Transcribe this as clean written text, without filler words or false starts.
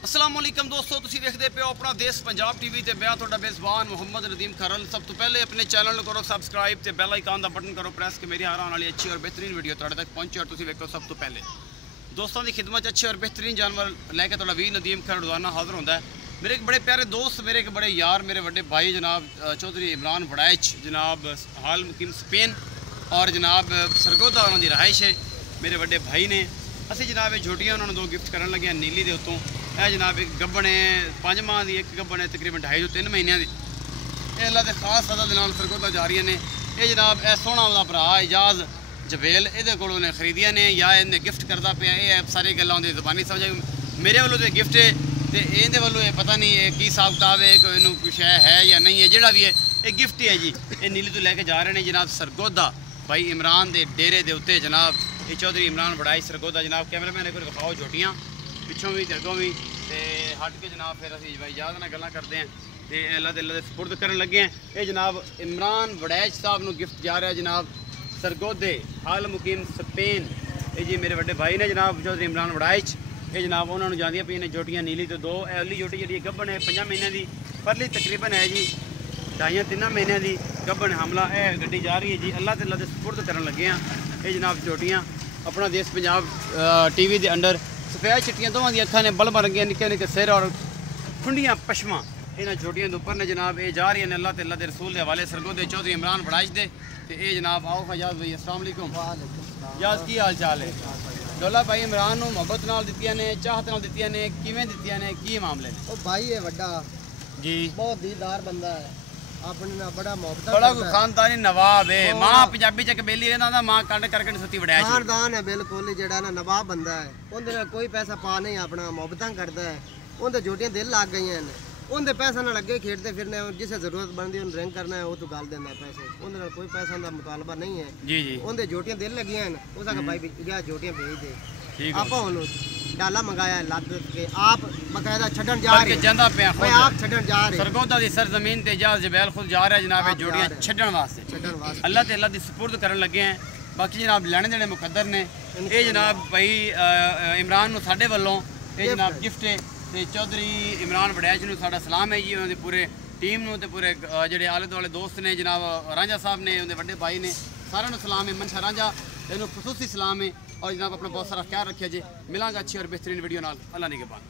अस्सलाम वालेकुम दोस्तों, तुसी देखते पे हो अपना देश पंजाब टीवी ते मैं तुहाडा मेज़बान मोहम्मद नदीम खरल। सब तो पहले अपने चैनल को करो सबसक्राइब ते बेल आइकन दा बटन करो प्रेस कि मेरी हर आने वाली अच्छी और बेहतरीन वीडियो तुहाडे तक पहुंचे और तुसी देखो सब तो पहले। दोस्तों की खिदमत अच्छे और बेहतरीन जानवर लैके तुहाडा वीर नदीम खरल रोज़ाना हाजिर होंदा है। मेरे एक बड़े प्यारे दोस्त, मेरे एक बड़े यार, मेरे बड़े भाई जनाब चौधरी इमरान वड़ैच जनाब हाल मुकीम स्पेन और जनाब सरगोदा उन्होंने रहाइश है। मेरे बड़े भाई ने असी जनाब झोटियाँ उन्होंने दो गिफ्ट करन लगे नीली के उत्तों। यह जनाब एक गब्बन है 5 माह की, एक गब्बन है तकरीबन 2.5 ਤੋਂ 3 महीनों की। यह अल्लाह के खास सदा के नाल सरगोदा जा रही ने। यह जनाब यह सोहना वाला भरा एजाज जबेल ये को खरीदिया ने या इन्हें गिफ्ट करता पे। ये सारी गल्लां उहदी ज़बानी समझ मेरे वालों तो गिफ्ट है तो ये वालों ये पता नहीं है की हिसाब किताब है, कोई इनू कुछ है या नहीं है। जोड़ा भी है ये गिफ्ट ही है जी। ये नीली तो लैके जा रहे हैं जनाब सरगोदा भाई इमरान के डेरे के उत्ते। जनाब ये चौधरी इमरान वड़ैच सरगोदा। जनाब कैमरा मैन को विखाओ झोटियाँ पिछों भी अगों भी तो हट के जनाब फिर अभी भाई याद ना गल्लां करते हैं तो अल्लाह के सुपुर्द करन लगे हैं। ये जनाब इमरान वड़ैच साहब को गिफ्ट जा रहा है जनाब सरगोदे हाल मुकीम स्पेन। ये जी मेरे बड़े भाई ने जनाब चौधरी इमरान वड़ैच। ये जनाब उन्होंने जांदियां पे झोटियाँ नीली तो दो अली झोटी जी गब्बन है 5 महीनों की, परली तकरीबन है जी 2.5-3 महीनों की गब्बन हमला। यह गड्डी जा रही है जी अल्लाह के सुपुर्द करन लगे हैं। ये जनाब झोटियाँ अपना देश पंजाब टीवी के अंडर सफेद चिट्टियाँ दोवां दी अखां ने बल्ब रंगियां निक्के निक्के सिर और खुंडियाँ पशमा इन्होंने झोटियां के उपर ने जनाब ये जा रही हैं अल्लाह ते अल्लाह के रसूल के हवाले सरगोदे चौधरी इमरान वड़ैच दे। तो ये जनाब आओ फयाज भाई अस्सलाम वालेकुम। याद की हाल चाल है? डोला भाई इमरान नूं मुहब्बत नाल दित्तियां ने, चाहत नाल दित्तियां ने, किवें दित्तियां ने, की मामले ने? ओ भाई है वड्डा जी, बहुत दीदार बंदा है, अपना बड़ा मोहब्बत बड़ा कोई खानदानी नवाब है। मां पंजाबी च कबीली रहंदा दा, मां कंड करके सुती वड़ैच खानदान है बिल्कुल जेड़ा ना नवाब बंदा है। उनदे नाल कोई पैसा पा नहीं, अपना मोहब्बतां करदा है। उनदे जोटियां दिल लग गईयां ने, उनदे पैसा नाल अगे खेडते फिरने, जिसे जरूरत बनदी उन रिंग करना है वो तो गल देंदा पैसे। उनदे नाल कोई पैसा दा मुतालबा नहीं है जी जी। उनदे जोटियां दिल लगियां ने, उस आके भाई जा जोटियां भेज दे। ठीक आपा हुन डाला मंगाया लद के आप बकायदा छड्डन जा रहे जांदा पे मैं आप छड्डन जा रहे सरगोदा दी सरजमीन ते जा जबैल खुद जा रहा है जनाब जोड़ियां छड्डन वास्ते अल्लाह ते अल्लाह दी सुपुर्द करन लगे हैं। बाकी जनाब लैने देने मुकद्दर ने। ये जनाब भाई इमरान नूं साडे वल्लों ये जनाब गिफ्ट है ते चौधरी इमरान वड़ैच नूं साडा सलाम है जी। उन्होंने पूरे टीम नूं ते पूरे जेडे आले दुआले दोस्त ने जनाब रांझा साहब ने उनके बड़े भाई ने सारे नूं सलाम है। मनशा रांझा इन्हूं खसूसी सलाम है और जनाब अपना बहुत सारा ख्याल रखिए जी। मिलांगा अच्छी और बेहतरीन वीडियो नाल। अल्लाह निगहबान।